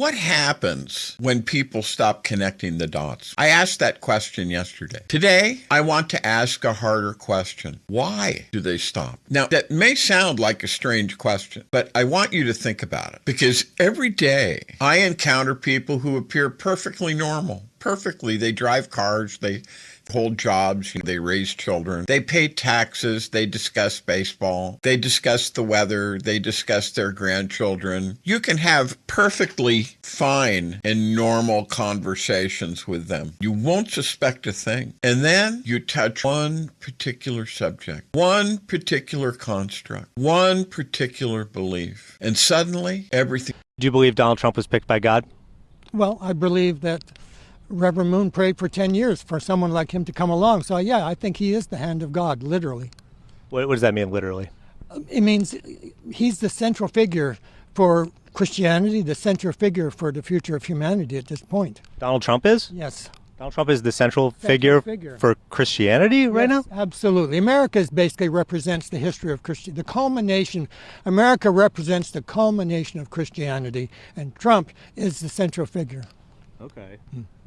What happens when people stop connecting the dots? I asked that question yesterday. Today, I want to ask a harder question. Why do they stop? Now, that may sound like a strange question, but I want you to think about it, because every day I encounter people who appear perfectly normal. Perfectly. They drive cars, they hold jobs, they raise children, they pay taxes, they discuss baseball, they discuss the weather, they discuss their grandchildren. You can have perfectly fine and normal conversations with them. You won't suspect a thing. And then you touch one particular subject, one particular construct, one particular belief, and suddenly everything. Do you believe Donald Trump was picked by God? Well, I believe that Reverend Moon prayed for 10 years for someone like him to come along. So, yeah, I think he is the hand of God, literally. What does that mean, literally? It means he's the central figure for Christianity, the central figure for the future of humanity at this point. Donald Trump is? Yes. Donald Trump is the central figure for Christianity right now? Absolutely. America basically represents the history of Christianity. The culmination, America represents the culmination of Christianity, and Trump is the central figure. Okay.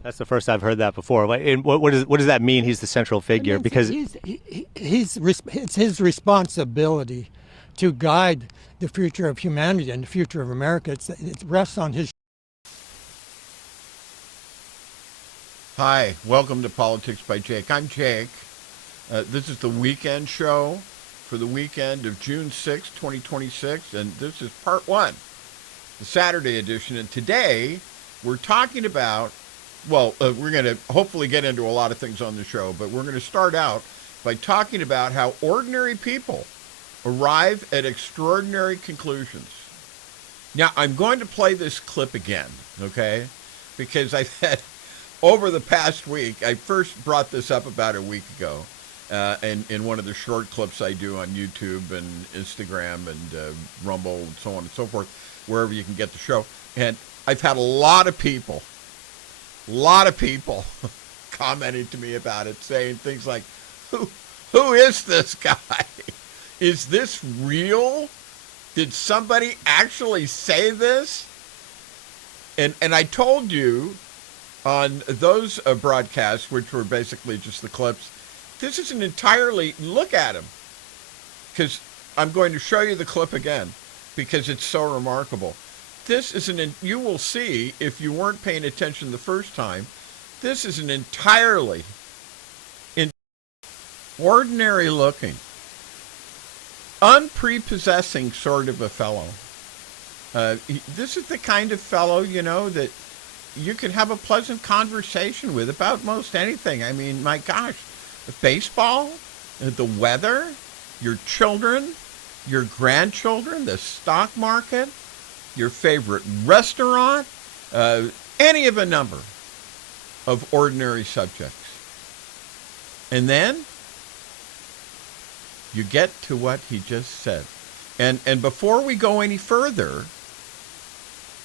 That's the first I've heard that before. And what does that mean? He's the central figure because it's his responsibility to guide the future of humanity and the future of America. It rests on his. Hi, welcome to Politics by Jake. I'm Jake. This is the weekend show for the weekend of June 6, 2026, and this is part one, the Saturday edition. And today we're talking about, we're going to hopefully get into a lot of things on the show, but we're going to start out by talking about how ordinary people arrive at extraordinary conclusions. Now, I'm going to play this clip again, okay? Because I've had, over the past week, I first brought this up about a week ago, in one of the short clips I do on YouTube and Instagram and Rumble and so on and so forth, wherever you can get the show. And I've had a lot of people commenting to me about it, saying things like, who is this guy? Is this real? Did somebody actually say this? And I told you on those broadcasts, which were basically just the clips, this is an entirely, look at him, because I'm going to show you the clip again, because it's so remarkable. This is you will see, if you weren't paying attention the first time, this is an entirely ordinary looking, unprepossessing sort of a fellow. This is the kind of fellow, that you can have a pleasant conversation with about most anything. I mean, my gosh, baseball, the weather, your children, your grandchildren, the stock market, your favorite restaurant, any of a number of ordinary subjects. And then you get to what he just said. And before we go any further,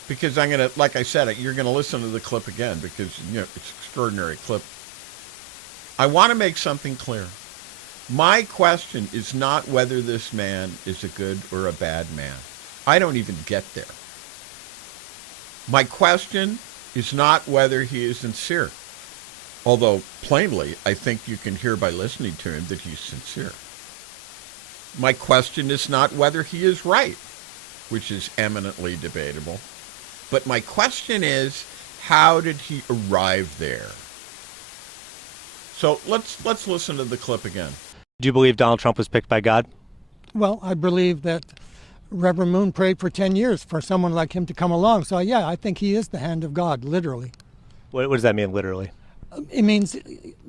because I'm going to, like I said, you're going to listen to the clip again because, it's an extraordinary clip. I want to make something clear. My question is not whether this man is a good or a bad man. I don't even get there. My question is not whether he is sincere, although plainly I think you can hear by listening to him that he's sincere. My question is not whether he is right, which is eminently debatable, but my question is, how did he arrive there? So let's listen to the clip again. Do you believe Donald Trump was picked by God? Well, I believe that Reverend Moon prayed for 10 years for someone like him to come along. So, yeah, I think he is the hand of God, literally. What does that mean, literally? It means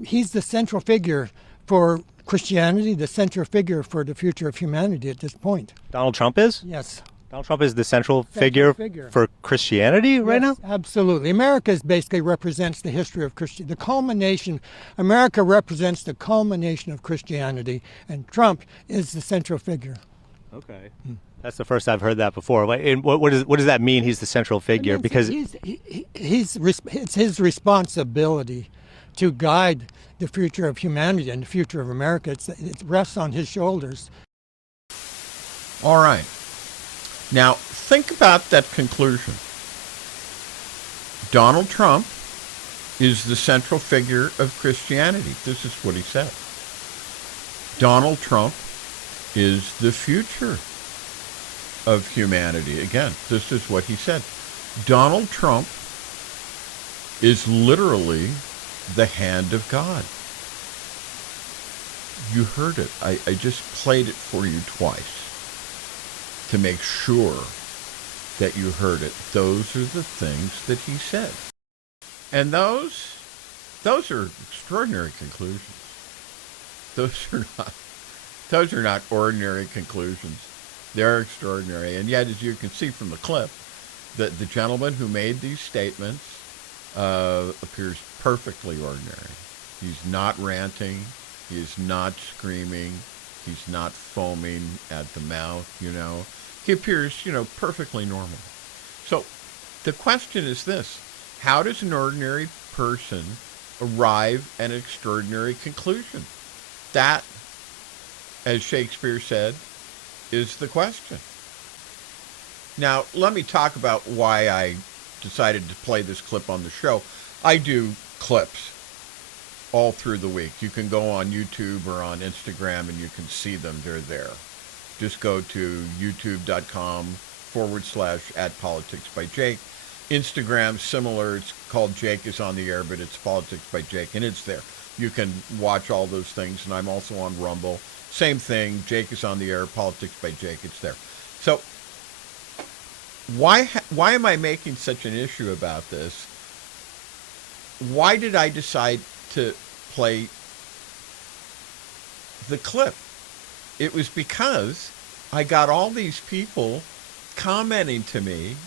he's the central figure for Christianity, the central figure for the future of humanity at this point. Donald Trump is? Yes. Donald Trump is the central figure for Christianity right now? Absolutely. America basically represents the history of Christianity. The culmination, America represents the culmination of Christianity, and Trump is the central figure. Okay. That's the first I've heard that before. And what does that mean? He's the central figure because it's his responsibility to guide the future of humanity and the future of America. It rests on his shoulders. All right. Now, think about that conclusion. Donald Trump is the central figure of Christianity. This is what he said. Donald Trump is the future of humanity. Again, this is what he said. Donald Trump is literally the hand of God. You heard it. I just played it for you twice to make sure that you heard it. Those are the things that he said. And those are extraordinary conclusions. Those are not ordinary conclusions. They're extraordinary. And yet, as you can see from the clip, the gentleman who made these statements appears perfectly ordinary. He's not ranting. He's not screaming. He's not foaming at the mouth, He appears, perfectly normal. So the question is this: how does an ordinary person arrive at an extraordinary conclusion? That, as Shakespeare said, is the question. Now, let me talk about why I decided to play this clip on the show. I do clips all through the week. You can go on YouTube or on Instagram and you can see them. They're there. Just go to youtube.com/@politicsbyjake. Instagram, similar. It's called Jake is on the Air, but it's Politics by Jake, and it's there. You can watch all those things, and I'm also on Rumble. Same thing. Jake is on the Air, Politics by Jake. It's there. So why am I making such an issue about this? Why did I decide to play the clip? It was because I got all these people commenting to me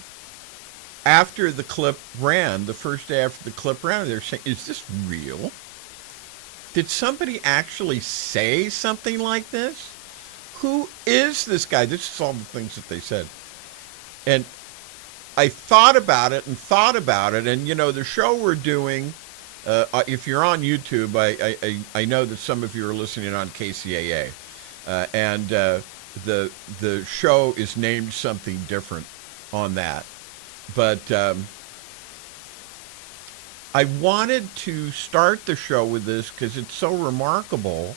after the clip ran, the first day after the clip ran. They're saying, is this real? Did somebody actually say something like this? Who is this guy? This is all the things that they said. And I thought about it, and the show we're doing, if you're on YouTube, I know that some of you are listening on KCAA, and the show is named something different on that. But I wanted to start the show with this because it's so remarkable.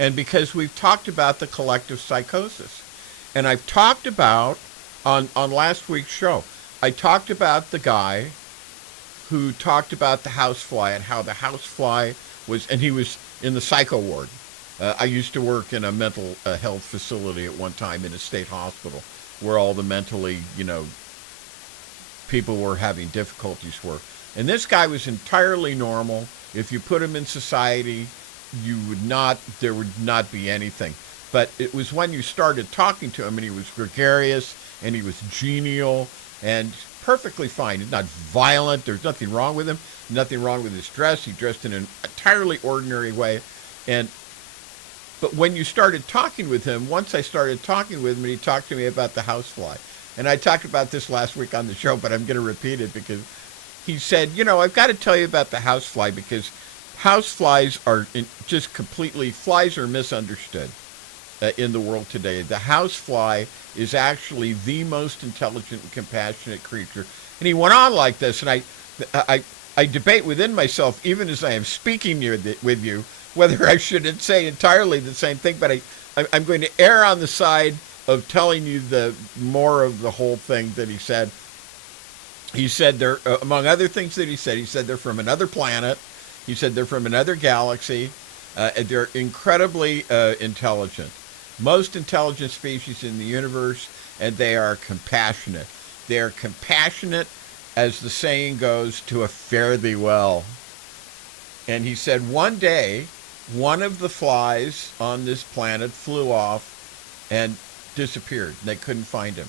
And because we've talked about the collective psychosis. And I've talked about, on last week's show, I talked about the guy who talked about the housefly and how the housefly was, and he was in the psycho ward. I used to work in a mental health facility at one time in a state hospital where all the mentally, people were having difficulties were. And this guy was entirely normal. If you put him in society, there would not be anything. But it was when you started talking to him, and he was gregarious, and he was genial, and perfectly fine. He's not violent. There's nothing wrong with him. Nothing wrong with his dress. He dressed in an entirely ordinary way. But when you started talking with him, once I started talking with him, and he talked to me about the housefly. And I talked about this last week on the show, but I'm going to repeat it because he said, I've got to tell you about the housefly because houseflies are flies are misunderstood in the world today. The housefly is actually the most intelligent and compassionate creature. And he went on like this, and I debate within myself, even as I am speaking with you, whether I should say entirely the same thing, but I'm going to err on the side of telling you the more of the whole thing that he said. He said they're, among other things that he said they're from another planet. He said they're from another galaxy. And they're incredibly intelligent. Most intelligent species in the universe, and they are compassionate. They are compassionate, as the saying goes, to a fare thee well. And he said one day, one of the flies on this planet flew off and disappeared. And they couldn't find him.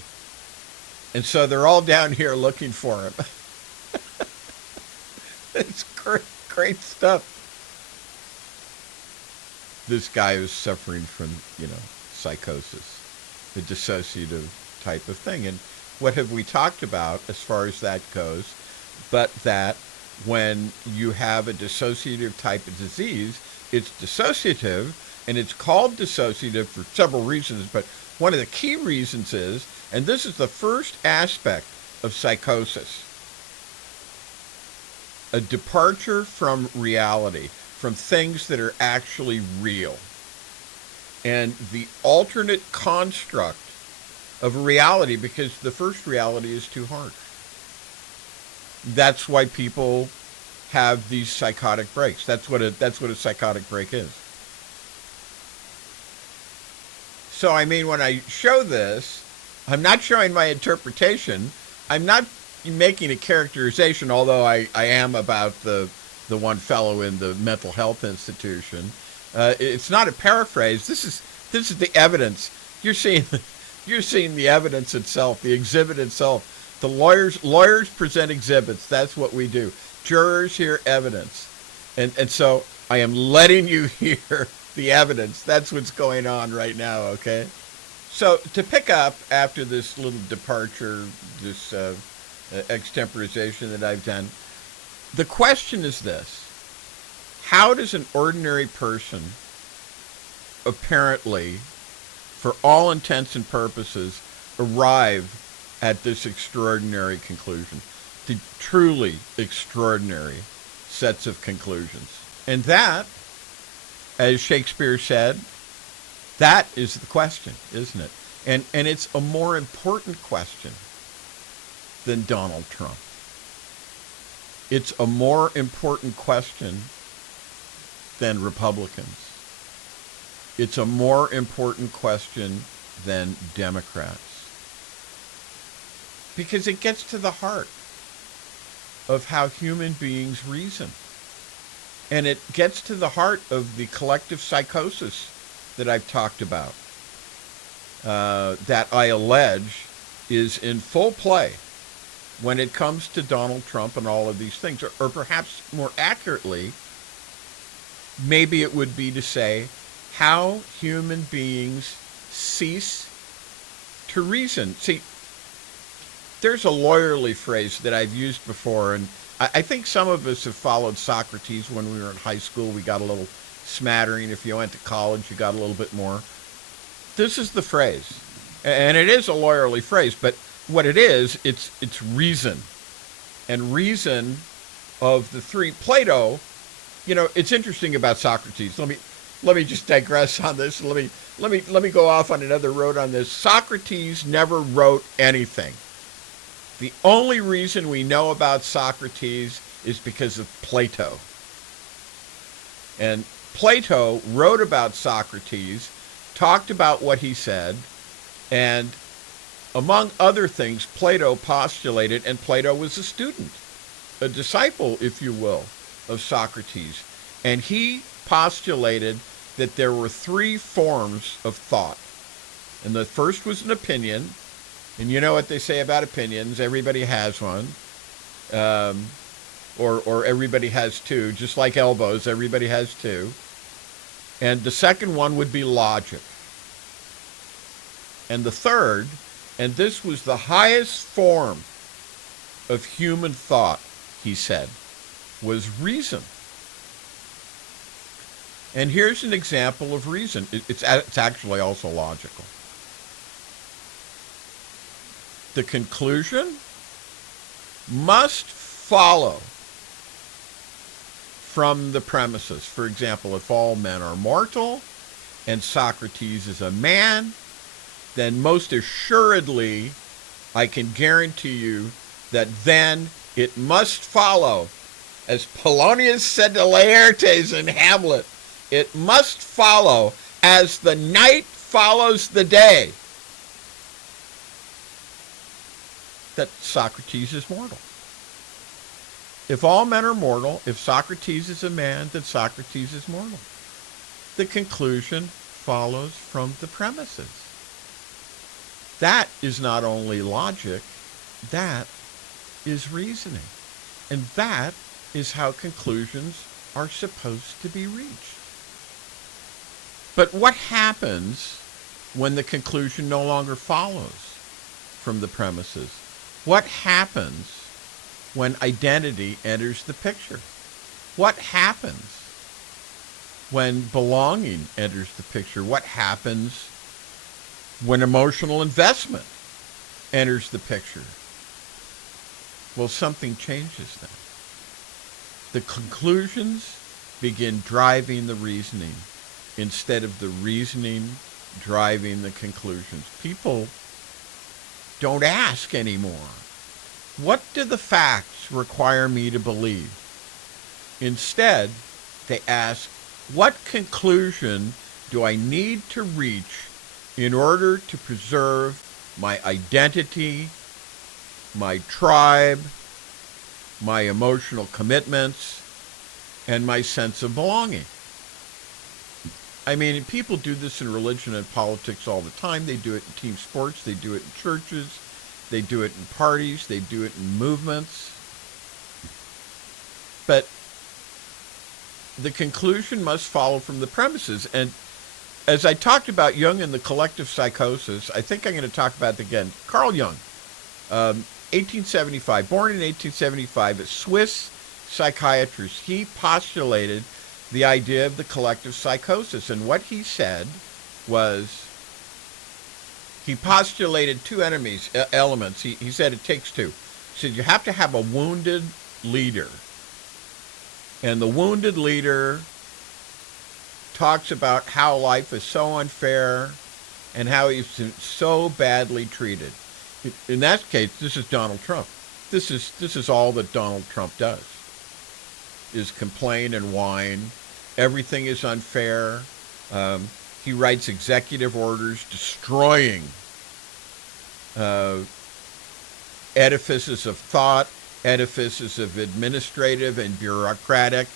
And so they're all down here looking for him. It's great stuff. This guy is suffering from, psychosis, the dissociative type of thing. And what have we talked about as far as that goes, but that when you have a dissociative type of disease, it's dissociative, and it's called dissociative for several reasons, but One of the key reasons is, and this is the first aspect of psychosis, a departure from reality, from things that are actually real, and the alternate construct of a reality, because the first reality is too hard. That's why people have these psychotic breaks. That's what a psychotic break is. So I mean, when I show this, I'm not showing my interpretation. I'm not making a characterization, although I am about the one fellow in the mental health institution. It's not a paraphrase. This is the evidence. You're seeing the evidence itself, the exhibit itself. The lawyers present exhibits. That's what we do. Jurors hear evidence. And so I am letting you hear the evidence. That's what's going on right now, okay? So to pick up after this little departure, this extemporization that I've done, the question is this: how does an ordinary person, apparently, for all intents and purposes, arrive at this extraordinary conclusion, the truly extraordinary sets of conclusions? And that, as Shakespeare said, that is the question, isn't it? And it's a more important question than Donald Trump. It's a more important question than Republicans. It's a more important question than Democrats. Because it gets to the heart of how human beings reason. And it gets to the heart of the collective psychosis that I've talked about, that I allege is in full play when it comes to Donald Trump and all of these things. Or perhaps more accurately, maybe it would be to say how human beings cease to reason. See, there's a lawyerly phrase that I've used before, and I think some of us have followed Socrates when we were in high school. We got a little smattering. If you went to college, you got a little bit more. This is the phrase, and it is a lawyerly phrase, but what it is, it's reason. And reason of the three, Plato, it's interesting about Socrates. Let me just digress on this. Let me go off on another road on this. Socrates never wrote anything. The only reason we know about Socrates is because of Plato. And Plato wrote about Socrates, talked about what he said, and among other things, Plato postulated, and Plato was a student, a disciple, if you will, of Socrates. And he postulated that there were three forms of thought. And the first was an opinion. And you know what they say about opinions. Everybody has one. Or everybody has two. Just like elbows, everybody has two. And the second one would be logic. And the third, and this was the highest form of human thought, he said, was reason. And here's an example of reason. It's actually also logical. The conclusion must follow from the premises. For example, if all men are mortal and Socrates is a man, then most assuredly I can guarantee you that then it must follow, as Polonius said to Laertes in Hamlet, it must follow as the night follows the day, that Socrates is mortal. If all men are mortal, if Socrates is a man, then Socrates is mortal. The conclusion follows from the premises. That is not only logic, that is reasoning. And that is how conclusions are supposed to be reached. But what happens when the conclusion no longer follows from the premises? What happens when identity enters the picture? What happens when belonging enters the picture? What happens when emotional investment enters the picture, well, something changes then. The conclusions begin driving the reasoning instead of the reasoning driving the conclusions. People don't ask anymore, what do the facts require me to believe? Instead, they ask, what conclusion do I need to reach in order to preserve my identity, my tribe, my emotional commitments, and my sense of belonging? I mean, people do this in religion and politics all the time. They do it in team sports. They do it in churches. They do it in parties. They do it in movements. But the conclusion must follow from the premises. And as I talked about Jung and the collective psychosis, I think I'm going to talk about it again. Carl Jung, 1875, born in 1875, a Swiss psychiatrist. He postulated the idea of the collective psychosis. And what he said was, he postulated two elements. He said it takes two. He said you have to have a wounded leader. And the wounded leader talks about how life is so unfair and how he's so badly treated. In that case, this is Donald Trump. This is all that Donald Trump does, is complain and whine. Everything is unfair. He writes executive orders destroying edifices of thought, edifices of administrative and bureaucratic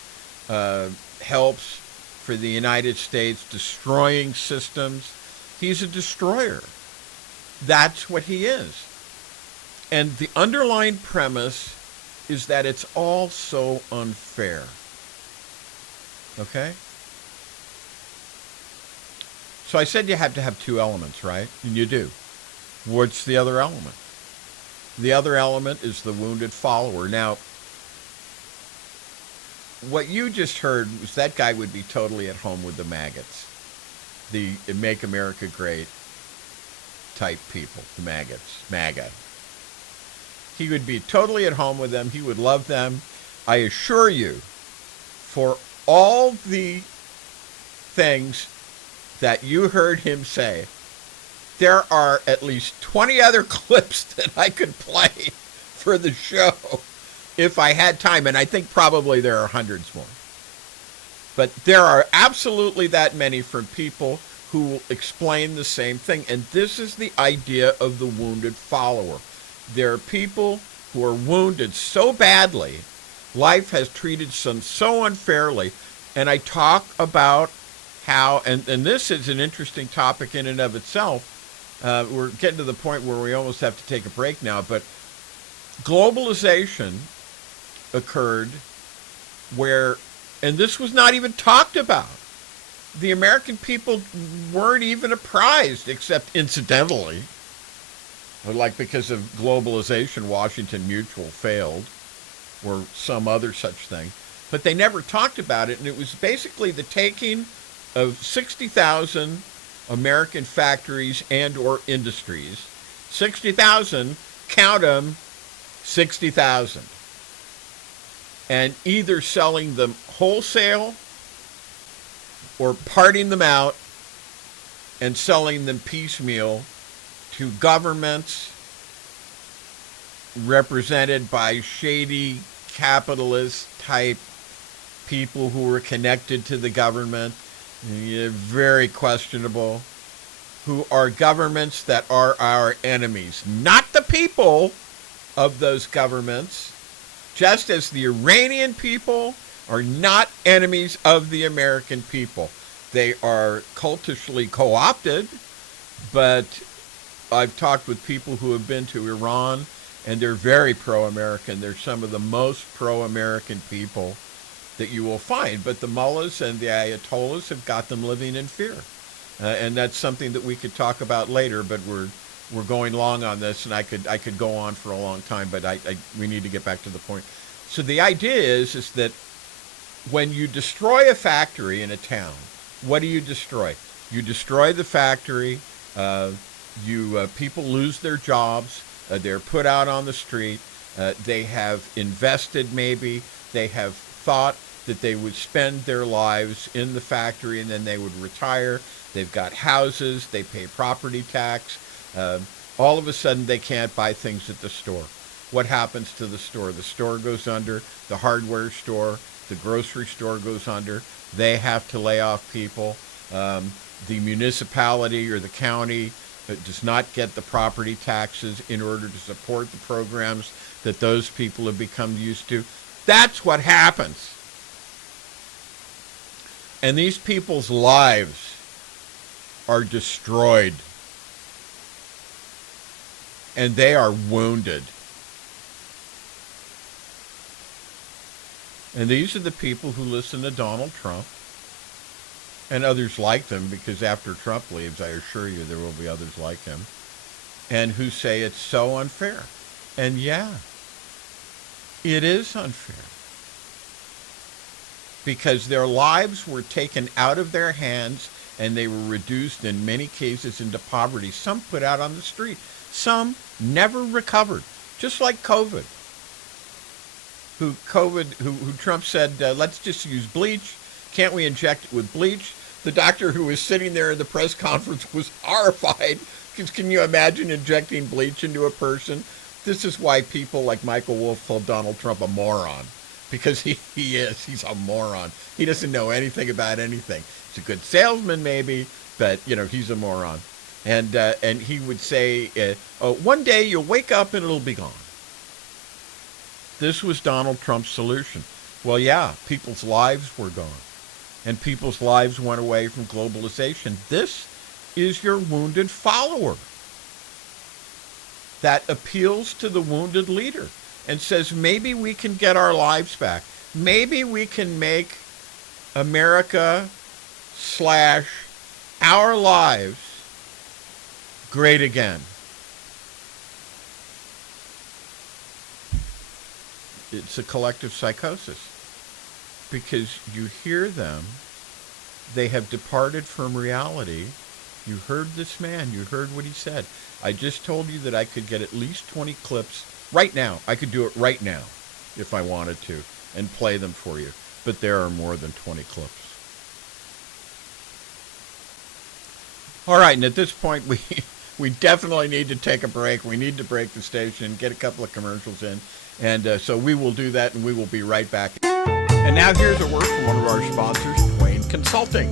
helps for the United States, destroying systems. He's a destroyer. That's what he is. And the underlying premise is that it's all so unfair. Okay? So I said you have to have two elements, right? And you do. What's the other element? The other element is the wounded follower. Now, what you just heard was that guy would be totally at home with the maggots, the Make America Great type people, the maggots, MAGA. He would be totally at home with them. He would love them. I assure you, for all the things that you heard him say, there are at least 20 other clips that I could play for the show if I had time, and I think probably there are hundreds more. But there are absolutely that many from people who will explain the same thing, and this is the idea of the wounded follower. There are people who are wounded so badly, life has treated them so unfairly, and I talk about how, and this is an interesting topic in and of itself. We're getting to the point where we almost have to take a break now, but globalization occurred where, and this was not even talked about, the American people weren't even apprised, except incidentally, like because of globalization, Washington Mutual failed, or some other such thing, but they never talked about it, and it was basically the taking of 60,000 American factories and or industries, 60,000, count them, 60,000, and either selling them wholesale or parting them out and selling them piecemeal to governments represented by shady capitalist type people who were connected to the government, very questionable, who are governments that are our enemies, not the people of those governments, just as the Iranian people are not enemies of the American people. They are cultishly co-opted, but I've talked with people who have been to Iran, and they're very pro-American. They're some of the most pro-American people that you will find. But the mullahs and the ayatollahs have got them living in fear. And that's something that we could talk about later, but we're going long on this, and I could go on for a long time, but we need to get back to the point. So the idea is that when you destroy a factory in a town, what do you destroy? You destroy the factory, People lose their jobs. They're put out on the street. They have invested, maybe. They have thought that they would spend their lives in the factory and then they would retire. They've got houses. They pay property tax. All of a sudden, they can't buy things at the store. What happens to the store? The store goes under. The hardware store, the grocery store goes under. They have to lay off people. The municipality or the county does not get the property taxes in order to support the programs that those people have become used to. That's what happens. And these people's lives are destroyed. And they are wounded. And these are the people who listen to Donald Trump and others like them, because after Trump leaves, I assure you there will be others like him, and who say it's so unfair. And yeah, it is unfair. Because their lives were taken out of their hands and they were reduced in many cases into poverty. Some put out on the street. Some never recovered, just like COVID. Who Trump said, let's just use bleach. Can't we inject it with bleach? The doctor who was sitting there in the press conference was horrified. Because can you imagine injecting bleach into a person? This is why people like Michael Wolff called Donald Trump a moron. Because he is. He's a moron. He doesn't know anything about anything. He's a good salesman maybe, but, he's a moron. And he would say, one day you'll wake up and it'll be gone. This was Donald Trump's solution. Well, yeah, people's lives were gone. And people's lives went away from globalization. This is your wounded follower that appeals to the wounded leader and says, maybe we can get our lives back. Maybe we can make America / our lives great again. It's a collective psychosis. Because you hear them, they have departed from reality. You heard this man, you heard what he said. I just told you that I could get at least 20 clips right now. I could do it right now if I wanted to and play them for you. But there are more than 20 clips. All right, and at this point, we definitely need to take a break. We need to break the station, get a couple of commercials in. And so we will do that, and we will be right back. And now here's a word from one of our sponsors, Twain Consulting.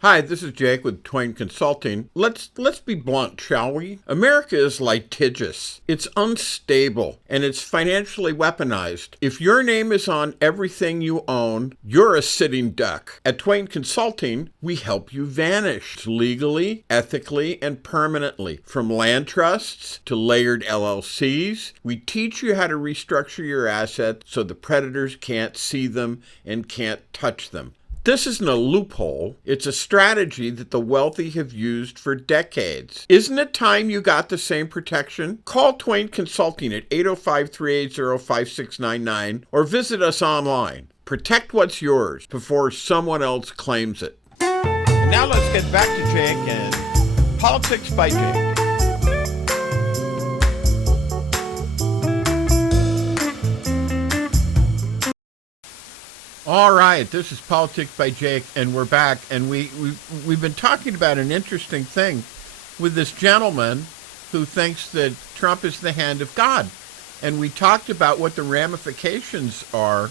Hi, this is Jake with Twain Consulting. Let's be blunt, shall we? America is litigious. It's unstable, and it's financially weaponized. If your name is on everything you own, you're a sitting duck. At Twain Consulting, we help you vanish legally, ethically, and permanently. From land trusts to layered LLCs, we teach you how to restructure your assets so the predators can't see them and can't touch them. This isn't a loophole. It's a strategy that the wealthy have used for decades. Isn't it time you got the same protection? Call Twain Consulting at 805-380-5699 or visit us online. Protect what's yours before someone else claims it. And now let's get back to Jake and Politics by Jake. All right, this is Politics by Jake, and we're back, and we've been talking about an interesting thing with this gentleman who thinks that Trump is the hand of God, and we talked about what the ramifications are.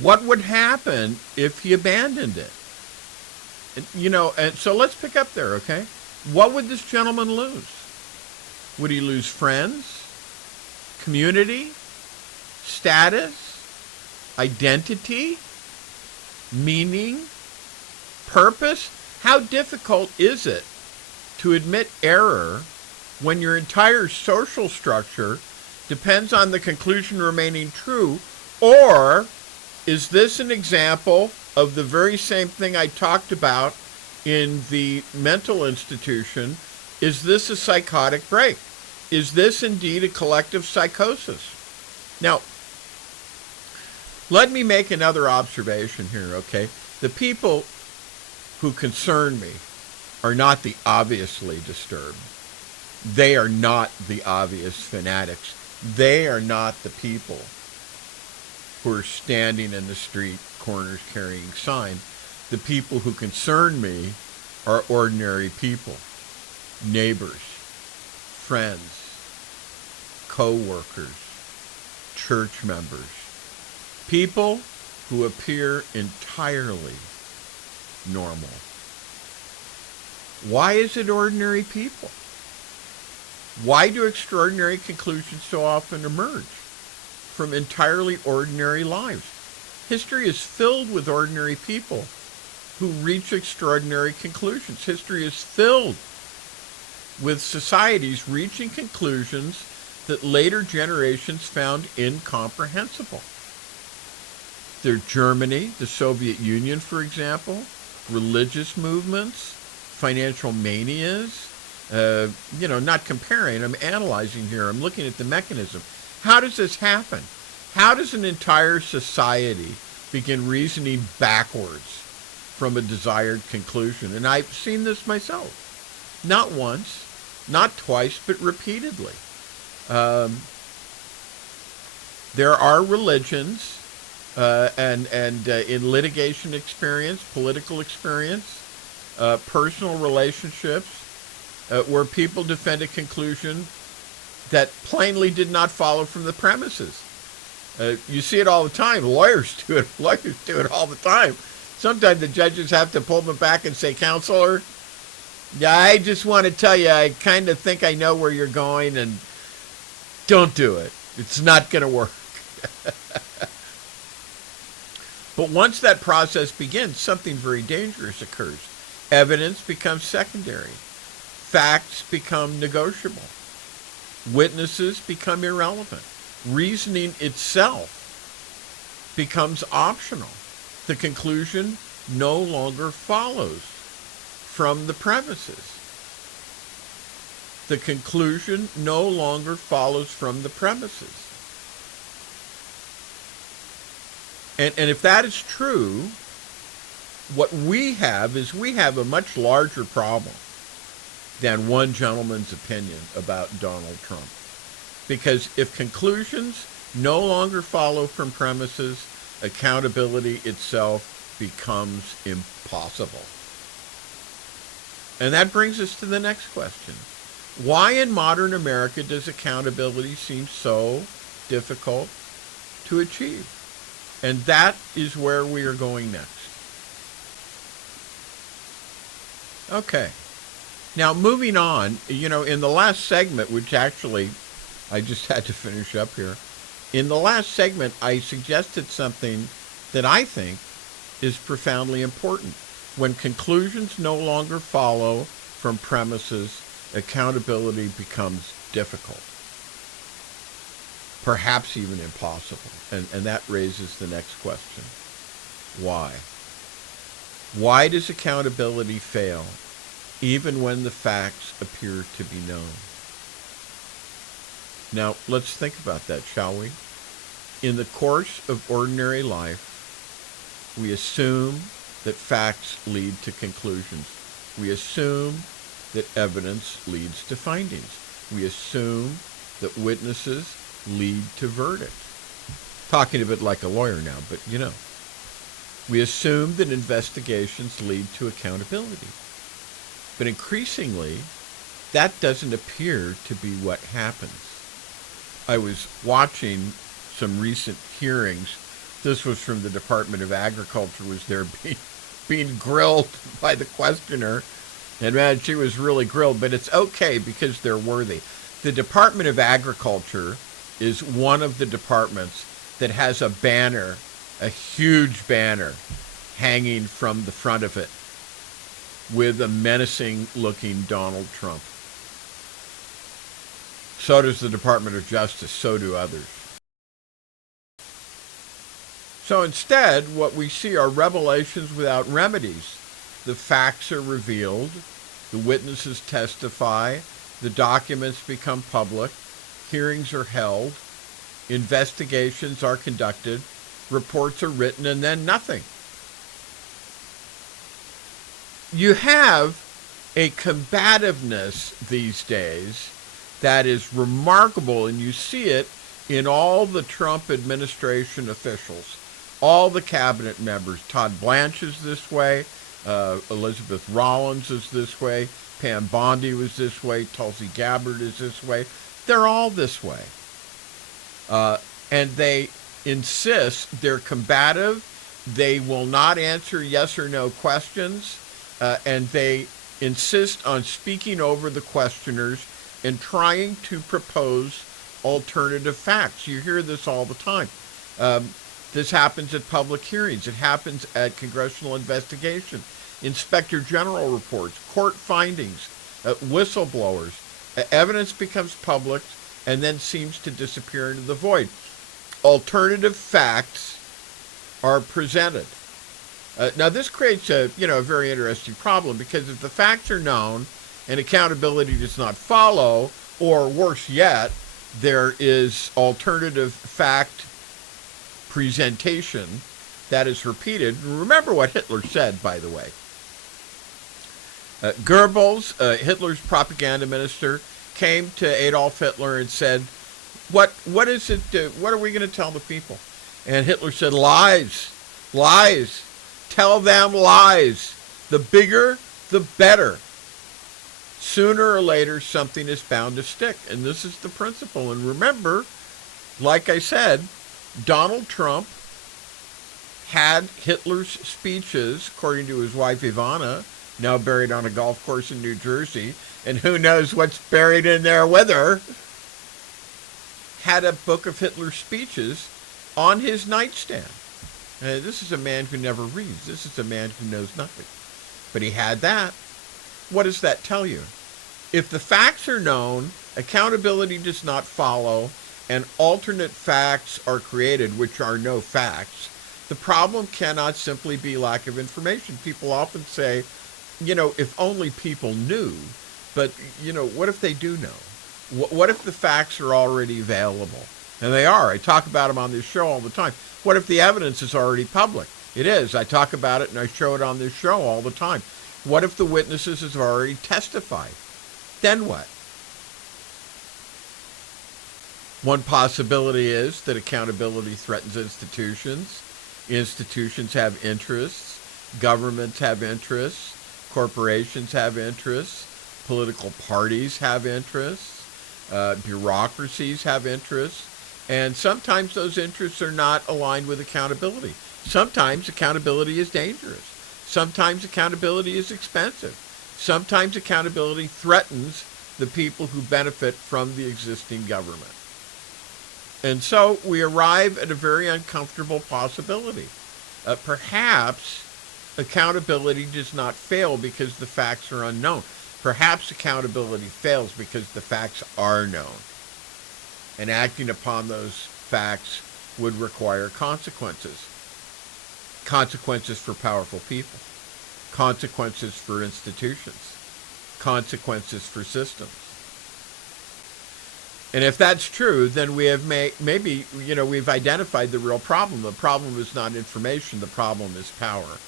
What would happen if he abandoned it? And so let's pick up there, okay? What would this gentleman lose? Would he lose friends, community, status, identity, meaning, purpose? How difficult is it to admit error when your entire social structure depends on the conclusion remaining true? Or is this an example of the very same thing I talked about in the mental institution? Is this a psychotic break? Is this indeed a collective psychosis? Now, let me make another observation here, okay? The people who concern me are not the obviously disturbed. They are not the obvious fanatics. They are not the people who are standing in the street corners carrying signs. The people who concern me are ordinary people, neighbors, friends, co-workers, church members, people who appear entirely normal. Why is it ordinary people? Why do extraordinary conclusions so often emerge from entirely ordinary lives? History is filled with ordinary people who reach extraordinary conclusions. History is filled with societies reaching conclusions that later generations found incomprehensible. They're Germany, the Soviet Union, for example, religious movements, financial manias. Not comparing, I'm analyzing here. I'm looking at the mechanism. How does this happen? How does an entire society begin reasoning backwards from a desired conclusion? And I've seen this myself. Not once, not twice, but repeatedly. There are religions and in litigation experience, political experience, personal relationships, where people defend a conclusion that plainly did not follow from the premises. You see it all the time. Lawyers do it. Lawyers do it all the time. Sometimes the judges have to pull them back and say, "Counselor, yeah, I just want to tell you, I kind of think I know where you're going, and don't do it. It's not going to work." But once that process begins, something very dangerous occurs. Evidence becomes secondary. Facts become negotiable. Witnesses become irrelevant. Reasoning itself becomes optional. The conclusion no longer follows from the premises. The conclusion no longer follows from the premises. And if that is true, what we have is we have a much larger problem than one gentleman's opinion about Donald Trump. Because if conclusions no longer follow from premises, accountability itself becomes impossible. And that brings us to the next question. Why in modern America does accountability seem so difficult to achieve? And that is where we are going next. Okay. Now, moving on, in the last segment, which actually I just had to finish up here, in the last segment, I suggested something that I think is profoundly important. When conclusions no longer follow from premises, accountability becomes difficult, perhaps even impossible. And that raises the next question. Why? Why does accountability fail, even when the facts appear to be known? Now, let's think about that, shall we? In the course of ordinary life, we assume that facts lead to conclusions. We assume that evidence leads to findings. We assume that witnesses lead to verdicts. Talking a bit like a lawyer now, but we assume that investigations lead to accountability. But increasingly, that doesn't appear to be what happens. I was watching some recent hearings. This was from the Department of Agriculture, was there being grilled by the questioner. And man, she was really grilled, but it's okay because they're worthy. The Department of Agriculture is one of the departments that has a banner, a huge banner, hanging from the front of it with a menacing-looking Donald Trump. So does the Department of Justice, so do others. So instead, what we see are revelations without remedies. The facts are revealed, the witnesses testify, the documents become public, hearings are held, investigations are conducted, reports are written, and then nothing. You have a combativeness these days that is remarkable, and you see it in all the Trump administration officials, all the cabinet members. Todd Blanche is this way, Elizabeth Rollins is this way, Pam Bondi was this way, Tulsi Gabbard is this way. They're all this way. And they insist, they're combative, they will not answer yes or no questions, and they insist on speaking over the questioners and trying to propose alternative facts. You hear this all the time. This happens at public hearings. It happens at congressional investigation, inspector general reports, court findings, whistleblowers. Evidence becomes public and then seems to disappear into the void. Alternative facts are presented. Now, this creates a very interesting problem, because if the facts are known and accountability does not follow, or worse yet, there is alternative fact presentation that is repeated. Remember what Hitler said, by the way. Goebbels, Hitler's propaganda minister, came to Adolf Hitler and said, what is it? What are we going to tell the people? And Hitler said, lies, lies. Tell them lies. The bigger, the better. Sooner or later, something is bound to stick. And this is the principle. And remember, like I said, Donald Trump had Hitler's speeches, according to his wife Ivana, now buried on a golf course in New Jersey, and who knows what's buried in there with her, had a book of Hitler's speeches on his nightstand. This is a man who never reads. This is a man who knows nothing. But he had that. What does that tell you? If the facts are known, accountability does not follow, and alternate facts are created, which are no facts, the problem cannot simply be lack of information. People often say, if only people knew. But, what if they do know? What if the facts are already available? And they are. I talk about them on this show all the time. What if the evidence is already public? It is. I talk about it and I show it on this show all the time. What if the witnesses have already testified? Then what? One possibility is that accountability threatens institutions. Institutions have interests. Governments have interests. Corporations have interests. Political parties have interests. Bureaucracies have interests. And sometimes those interests are not aligned with accountability. Sometimes accountability is dangerous. Sometimes accountability is expensive. Sometimes accountability threatens the people who benefit from the existing government. And so we arrive at a very uncomfortable possibility. Perhaps accountability does not fail because the facts are unknown. Perhaps accountability fails because the facts are known. And acting upon those facts would require consequences. Consequences for powerful people. Consequences for institutions. Consequences for systems. And if that's true, then we have we've identified the real problem. The problem is not information. The problem is power.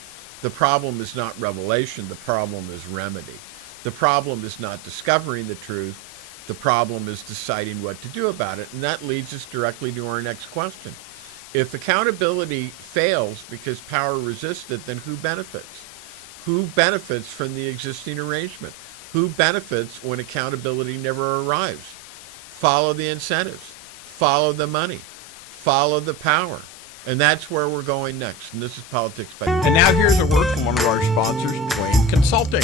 The problem is not revelation. The problem is remedy. The problem is not discovering the truth. The problem is deciding what to do about it. And that leads us directly to our next question. If accountability fails because power resists it, then who benefits? Who benefits from the existing arrangement? Who benefits when accountability never arrives? Follow the incentives. Follow the money. Follow the power. And that's where we're going next. And this is Politics by... And now here's a word from one of our sponsors, Twain Consulting.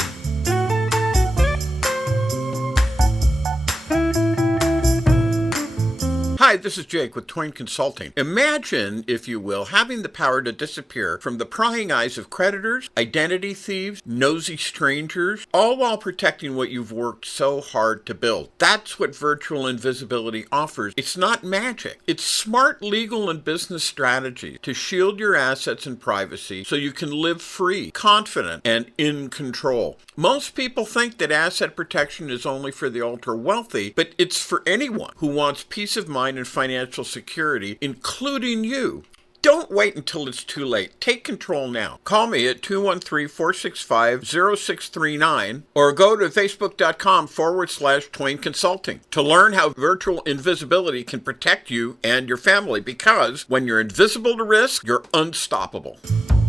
Hi, this is Jake with Twain Consulting. Imagine, if you will, having the power to disappear from the prying eyes of creditors, identity thieves, nosy strangers, all while protecting what you've worked so hard to build. That's what virtual invisibility offers. It's not magic. It's smart legal and business strategy to shield your assets and privacy so you can live free, confident, and in control. Most people think that asset protection is only for the ultra-wealthy, but it's for anyone who wants peace of mind and financial security, including you. Don't wait until it's too late. Take control now. Call me at 213-465-0639 or go to facebook.com/Twain Consulting to learn how virtual invisibility can protect you and your family, because when you're invisible to risk, you're unstoppable.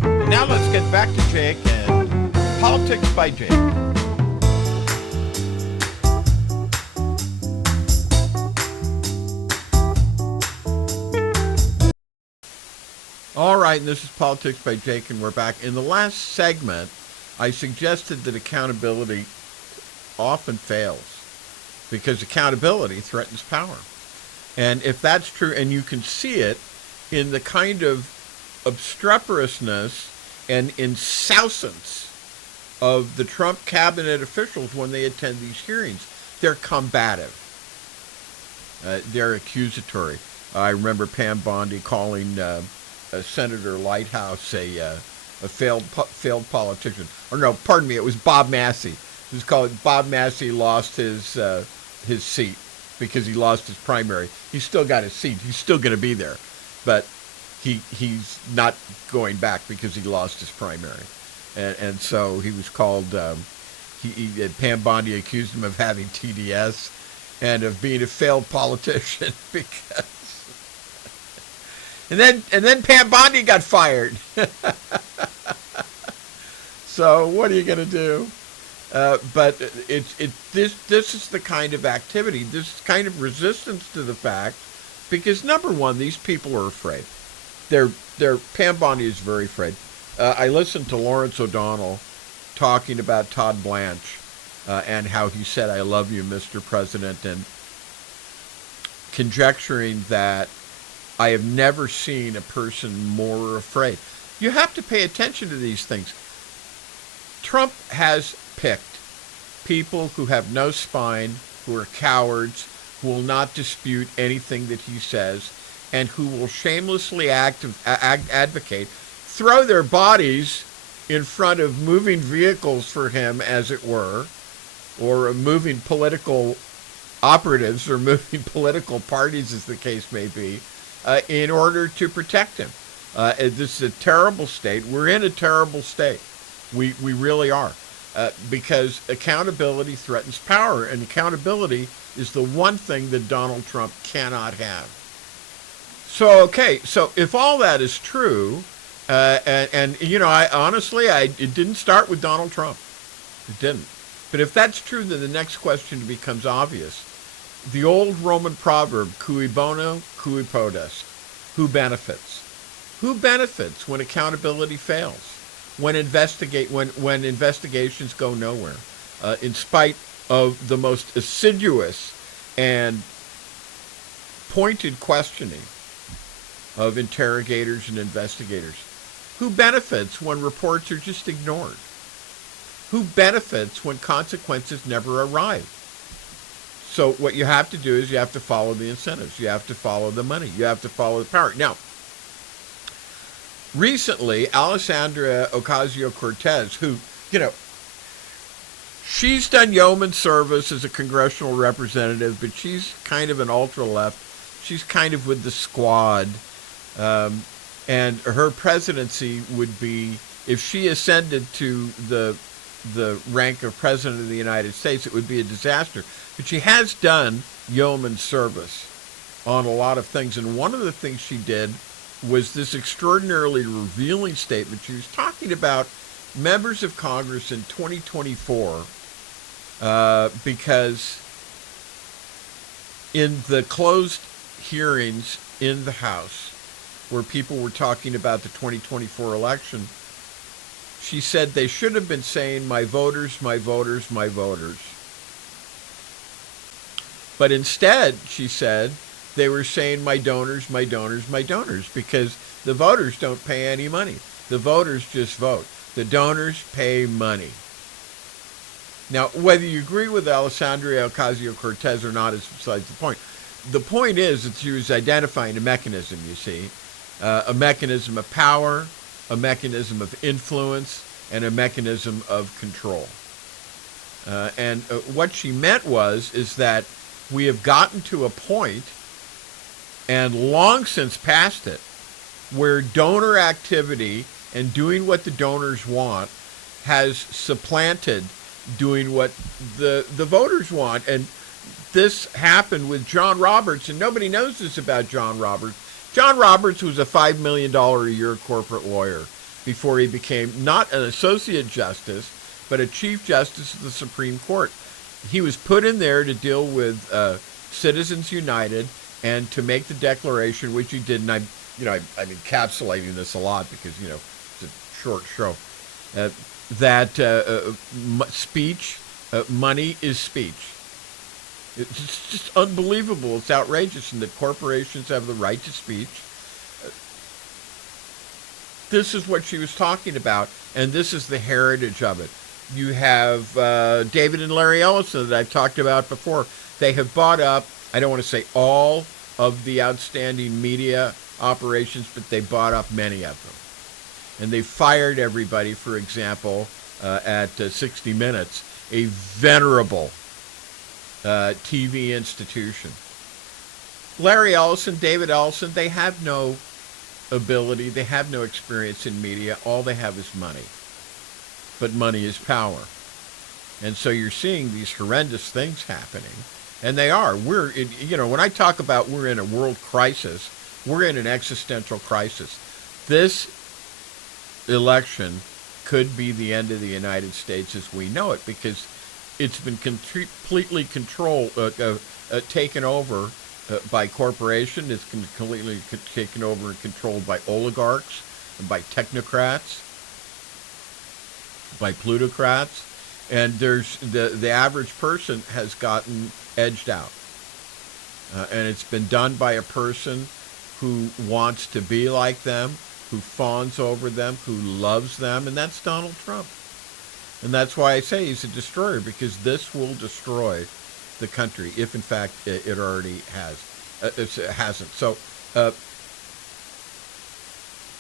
Now let's get back to Jake and Politics by Jake. All right, and this is Politics by Jake, and we're back. In the last segment, I suggested that accountability often fails because accountability threatens power. And if that's true, and you can see it in the kind of obstreperousness and insouciance of the Trump cabinet officials when they attend these hearings, they're combative. They're accusatory. I remember Pam Bondi calling Senator Lighthouse a failed politician. Or no, pardon me, it was Bob Massey. It was called Bob Massey lost his seat because he lost his primary. He's still got his seat. He's still going to be there, but he's not going back because he lost his primary, and so he was called. Pam Bondi accused him of having TDS and of being a failed politician because. And then Pam Bondi got fired. So what are you going to do? But this is the kind of activity, this kind of resistance to the fact, because number one, these people are afraid. Pam Bondi is very afraid. I listened to Lawrence O'Donnell talking about Todd Blanche and how he said, "I love you, Mr. President," and conjecturing that I have never seen a person more afraid. You have to pay attention to these things. Trump has picked people who have no spine, who are cowards, who will not dispute anything that he says, and who will shamelessly advocate, throw their bodies in front of moving vehicles for him, as it were, or moving political operatives or moving political parties, as the case may be, in order to protect him. This is a terrible state. We're in a terrible state. We really are. Because accountability threatens power, and accountability is the one thing that Donald Trump cannot have. So if all that is true, and you know, it didn't start with Donald Trump. It didn't. But if that's true, then the next question becomes obvious. The old Roman proverb, cui bono, cui prodest. Who benefits? Who benefits when accountability fails? When investigations go nowhere, in spite of the most assiduous and pointed questioning of interrogators and investigators? Who benefits when reports are just ignored? Who benefits when consequences never arrive? So what you have to do is you have to follow the incentives. You have to follow the money. You have to follow the power. Now, recently, Alexandria Ocasio-Cortez, who, you know, she's done yeoman service as a congressional representative, but she's kind of an ultra-left. She's kind of with the squad. And her presidency would be, if she ascended to the rank of President of the United States, it would be a disaster. But she has done yeoman service on a lot of things. And one of the things she did was this extraordinarily revealing statement. She was talking about members of Congress in 2024 because in the closed hearings in the House where people were talking about the 2024 election, she said they should have been saying, "My voters, my voters, my voters." But instead, she said, they were saying, "My donors, my donors, my donors," because the voters don't pay any money. The voters just vote. The donors pay money. Now, whether you agree with Alexandria Ocasio-Cortez or not is besides the point. The point is that she was identifying a mechanism, you see, a mechanism of power, a mechanism of influence, and a mechanism of control. And what she meant is that we have gotten to a point, and long since past it, where donor activity and doing what the donors want has supplanted doing what the voters want. And this happened with John Roberts, and nobody knows this about John Roberts. John Roberts was a $5 million a year corporate lawyer before he became not an associate justice, but a chief justice of the Supreme Court. He was put in there to deal with Citizens United and to make the declaration, which he did. And I'm encapsulating this a lot because, it's a short show. That speech, money is speech. It's just unbelievable. It's outrageous, and that corporations have the right to speech. This is what she was talking about, and this is the heritage of it. You have David and Larry Ellison that I've talked about before. They have bought up, I don't want to say all of the outstanding media operations, but they bought up many of them. And they fired everybody, for example, at 60 Minutes, a venerable TV institution. Larry Ellison, David Ellison, they have no ability, they have no experience in media. All they have is money. But money is power. And so you're seeing these horrendous things happening. And they are. When I talk about we're in a world crisis, we're in an existential crisis. This election could be the end of the United States as we know it, because it's been completely taken over by corporation. It's completely taken over and controlled by oligarchs, and by technocrats, by plutocrats, and there's the average person has gotten edged out, and it's been done by a person who wants to be like them, who fawns over them, who loves them, and that's Donald Trump. And that's why I say he's a destroyer, because this will destroy the country if, in fact, it already has. It hasn't. So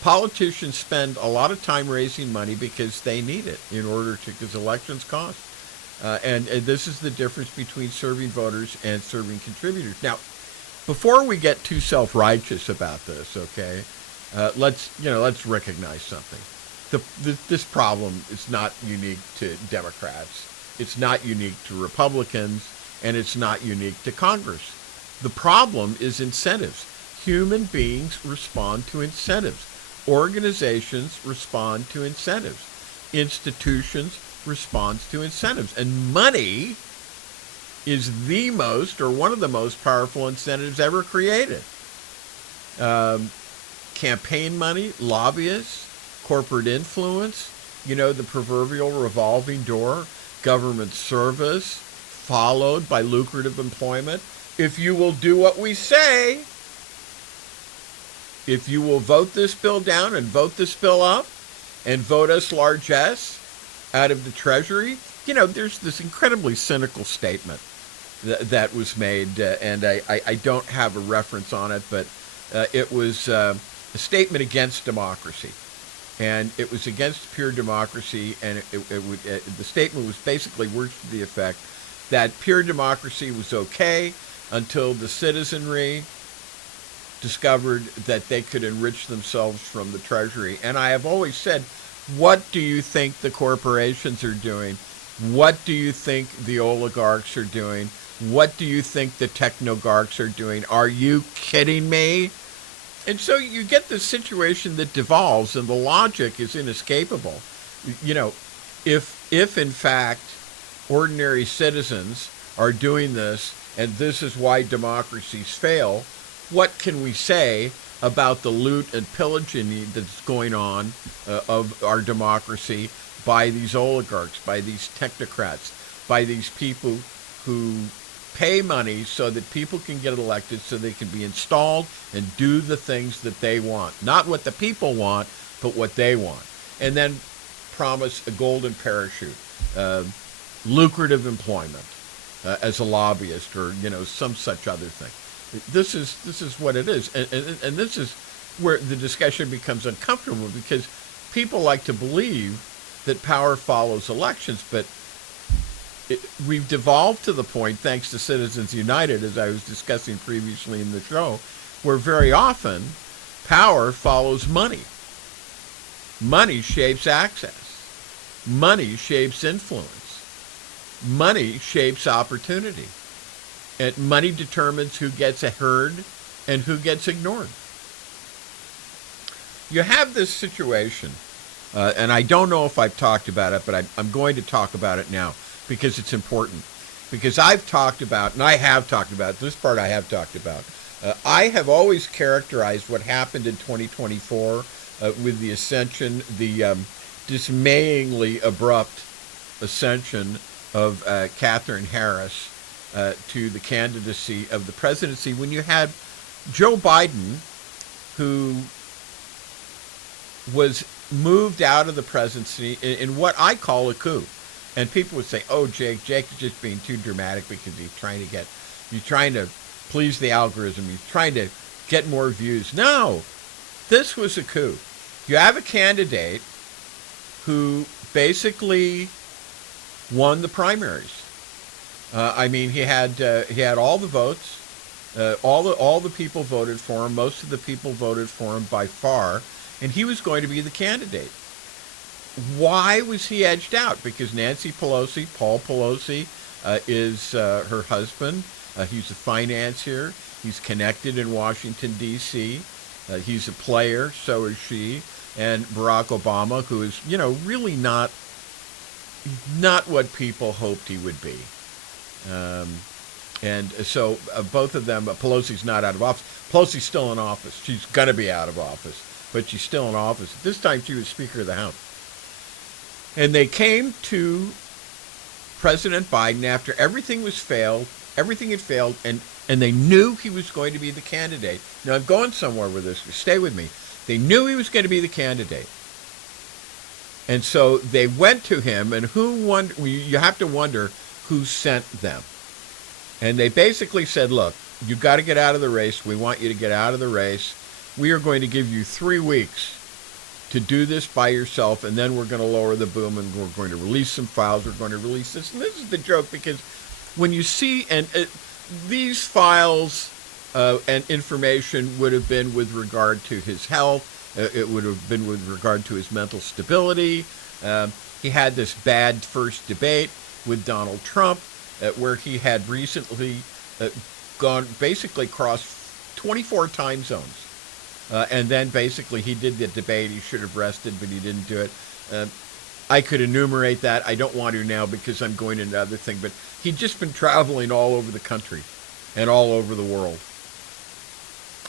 politicians spend a lot of time raising money because they need it in order to, because elections cost. And this is the difference between serving voters and serving contributors. Now, before we get too self-righteous about this, okay, let's recognize something. This problem is not unique to Democrats. It's not unique to Republicans, and it's not unique to Congress. The problem is incentives. Human beings respond to incentives. Organizations respond to incentives. Institutions respond to incentives. And money is the most, or one of the most powerful incentives ever created. Campaign money, lobbyists, corporate influence, the proverbial revolving door, government service, followed by lucrative employment. If you will do what we say, if you will vote this bill down and vote this bill up and vote us largesse out of the Treasury, there's this incredibly cynical statement that was made, and I don't have a reference on it, but it was a statement against democracy. And it was against pure democracy, and the statement was basically words to the effect that pure democracy was okay until the citizenry discovered that they could enrich themselves from the Treasury. And I have always said, what do you think the corporations are doing? What do you think the oligarchs are doing? What do you think the technogarchs are doing? Are you kidding me? And so you get this situation that devolves, and the logic is inescapable. If in fact ordinary citizens are doing this, and this is why democracies fail, what can we say about the loot and pillaging that's going on of our democracy by these oligarchs, by these technocrats, by these people who pay money so that people can get elected, so they can be installed and do the things that they want. Not what the people want, but what they want. And then promise a golden parachute, lucrative employment as a lobbyist, or some such other thing. This is what it is, and this is where the discussion becomes uncomfortable, because people like to believe that power follows elections, but we've devolved to the point, thanks to Citizens United, as I was discussing previously in the show, where very often Power follows money. Money shapes access. Money shapes influence. Money shapes opportunity. And money determines who gets heard and who gets ignored. You have this situation, and I don't know if I've talked about it, but I'm going to talk about it now because it's important. Because I've talked about, and I have talked about, this part I have talked about, I have always characterized what happened in 2024 with the ascension, the dismayingly abrupt ascension of Katherine Harris to the candidacy of the presidency, when you had Joe Biden, who was moved out of the presidency in what I call a coup. And people would say, oh, Jake is just being too dramatic because he's trying to please the algorithm. He's trying to get more views. No, this was a coup. You have a candidate who basically won the primaries. He had all the votes. All the people voted for him. Most of the people voted for him by far. And he was going to be the candidate. Why was he edged out? Because Nancy Pelosi, Paul Pelosi, is her husband. He's a financier. He's connected in Washington, D.C. He's a player. So is she. And Barack Obama, who is, really not what people hoped he would be. And so both of them, Pelosi's not out of office. Pelosi's still in office. She's going to be out of office, but she's still in office. This time she was Speaker of the House. And they came to President Biden after everything had failed, and they knew he was going to be the candidate. Now, I'm going somewhere with this. Stay with me. They knew he was going to be the candidate. And so they went to him, and you have to wonder who sent them. And they basically said, look, you've got to get out of the race. We want you to get out of the race. We are going to give you 3 weeks to do this by yourself, and then we're going to lower the boom, and we're going to release some files. We're going to release this. And this is the joke, because when you see, these files and information would have been with regard to his health. It would have been with regard to his mental stability. He had this bad first debate with Donald Trump, where he had recently crossed 24 time zones. And then basically he did the debate. He should have rested, but he didn't do it. I could enumerate that. I don't want to now because I'm going into another thing. But he'd just been traveling all over the country and all over the world.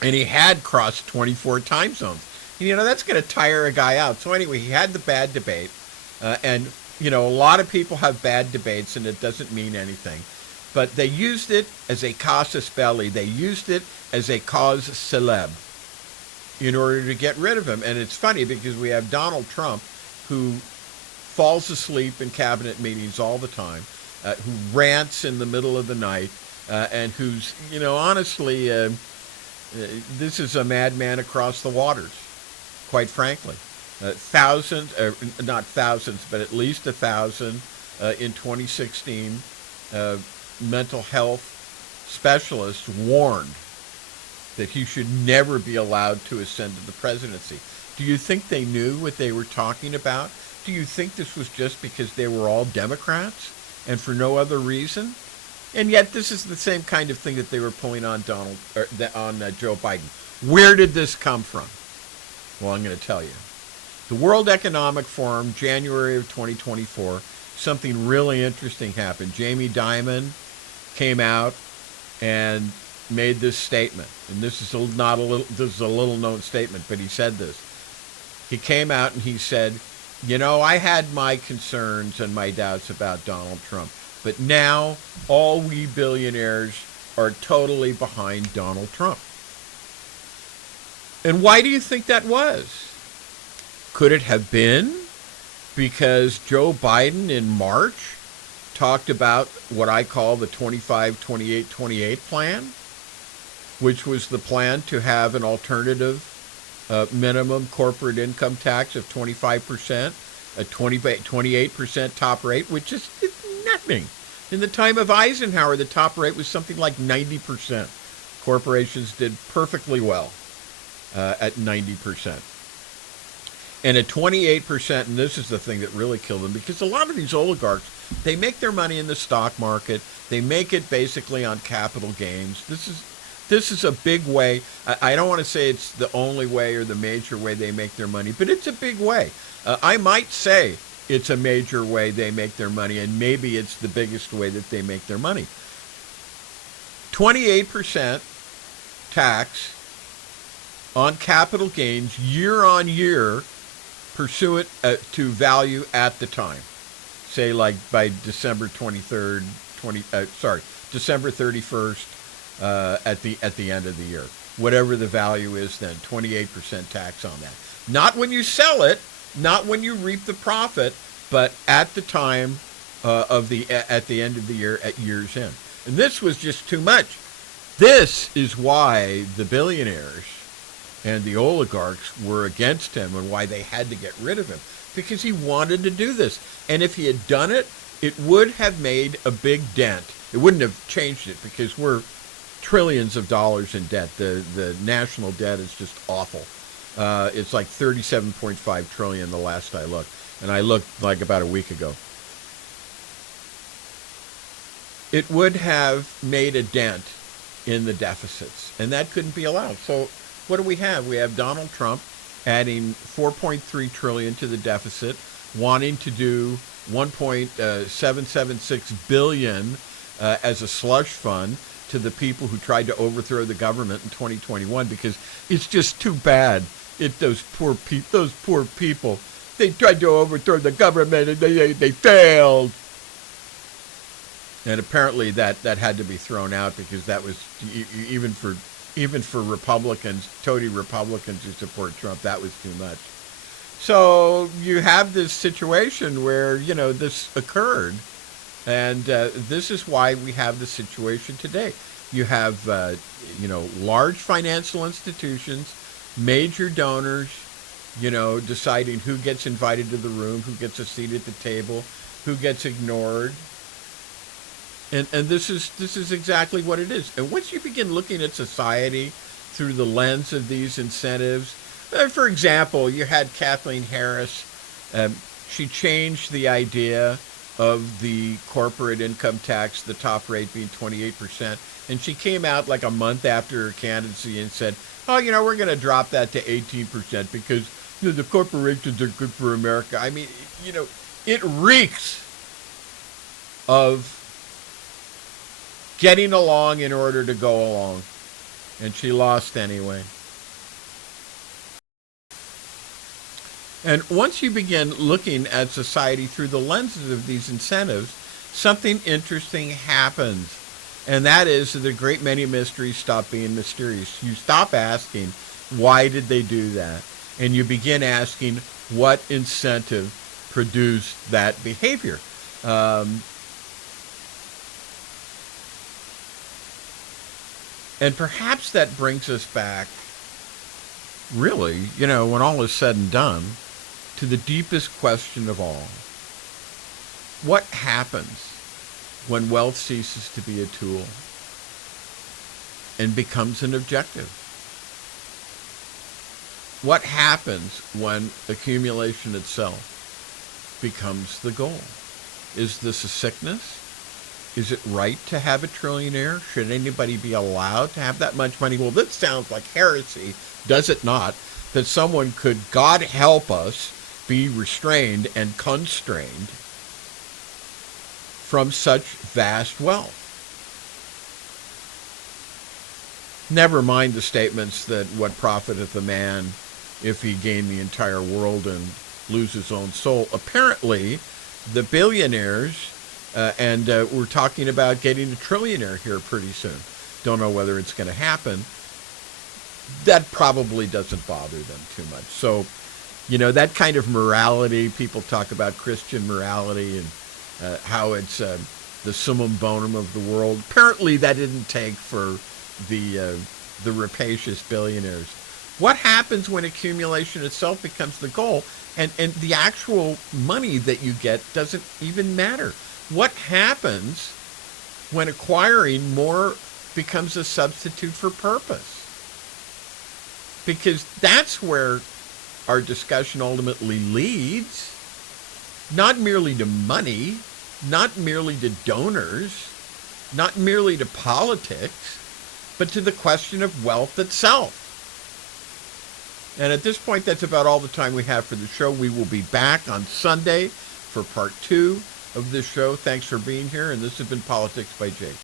And he had crossed 24 time zones. And, that's going to tire a guy out. So anyway, he had the bad debate. And a lot of people have bad debates, and it doesn't mean anything. But they used it as a casus belli. They used it as a cause célèbre in order to get rid of him. And it's funny because we have Donald Trump, who falls asleep in cabinet meetings all the time, who rants in the middle of the night, and who's, honestly, this is a madman across the waters, quite frankly. Not thousands, but at least 1,000 in 2016, mental health specialists warned that he should never be allowed to ascend to the presidency. Do you think they knew what they were talking about? Do you think this was just because they were all Democrats and for no other reason? And yet this is the same kind of thing that they were pulling on Joe Biden. Where did this come from? Well, I'm going to tell you. The World Economic Forum, January of 2024, something really interesting happened. Jamie Dimon came out and made this statement, and this is a little known statement, but he said this. He came out and he said, I had my concerns and my doubts about Donald Trump, but now all we billionaires are totally behind Donald Trump. And why do you think that was? Could it have been because Joe Biden in March talked about what I call the 25-28-28 plan, which was the plan to have an alternative minimum corporate income tax of 25%, a 28% top rate, which is nothing. In the time of Eisenhower, the top rate was something like 90%. Corporations did perfectly well. at 90%. And at 28%, and this is the thing that really killed them, because a lot of these oligarchs, they make their money in the stock market. They make it basically on capital gains. This is a big way. I don't want to say it's the only way or the major way they make their money, but it's a big way. I might say it's a major way they make their money, and maybe it's the biggest way that they make their money. 28% tax on capital gains year on year, pursuant to value at the time. Say like by December 23rd, December 31st, at the end of the year. Whatever the value is then, 28% tax on that. Not when you sell it, not when you reap the profit, but at the time at the end of the year, at year's end. And this was just too much. This is why the billionaires and the oligarchs were against him and why they had to get rid of him, because he wanted to do this. And if he had done it, it would have made a big dent. It wouldn't have changed it, because we're trillions of dollars in debt. The national debt is just awful. It's like 37.5 trillion the last I looked, and I looked like about a week ago. It would have made a dent in the deficits, and that couldn't be allowed. So what do we have? We have Donald Trump adding 4.3 trillion to the deficit, wanting to do 1.776 billion as a slush fund to the people who tried to overthrow the government in 2021, because it's just too bad. Those poor people, they tried to overthrow the government and they failed. And apparently that had to be thrown out, because that was even for Republicans, toady Republicans who support Trump, that was too much. So you have this situation where, this occurred, and this is why we have the situation today. You have, large financial institutions, major donors, deciding who gets invited to the room, who gets a seat at the table, who gets ignored. And this is exactly what it is. And once you begin looking at society through the lens of these incentives, for example, you had Kathleen Harris. She changed the idea of the corporate income tax, the top rate being 28%. And she came out like a month after her candidacy and said, oh, we're going to drop that to 18% because the corporations are good for America. I mean, it reeks of getting along in order to go along. And she lost anyway. And once you begin looking at society through the lenses of these incentives, something interesting happens. And that is that a great many mysteries stop being mysterious. You stop asking, why did they do that? And you begin asking, what incentive produced that behavior? And perhaps that brings us back, really, when all is said and done, to the deepest question of all. What happens when wealth ceases to be a tool and becomes an objective? What happens when accumulation itself becomes the goal? Is this a sickness? Is it right to have a trillionaire? Should anybody be allowed to have that much money? Well, this sounds like heresy, does it not? That someone could, God help us, be restrained and constrained from such vast wealth. Never mind the statements that what profiteth a man if he gain the entire world and lose his own soul. Apparently, the billionaires, and we're talking about getting a trillionaire here pretty soon. Don't know whether it's going to happen. That probably doesn't bother them too much. So, that kind of morality, people talk about Christian morality and how it's the summum bonum of the world. Apparently that didn't take for the rapacious billionaires. What happens when accumulation itself becomes the goal and the actual money that you get doesn't even matter? What happens when acquiring more becomes a substitute for purpose? because that's where our discussion ultimately leads, not merely to money, not merely to donors, not merely to politics, but to the question of wealth itself. And at this point, that's about all the time we have for the show. We will be back on Sunday for part 2 of this show. Thanks for being here, and this has been Politics by Jake.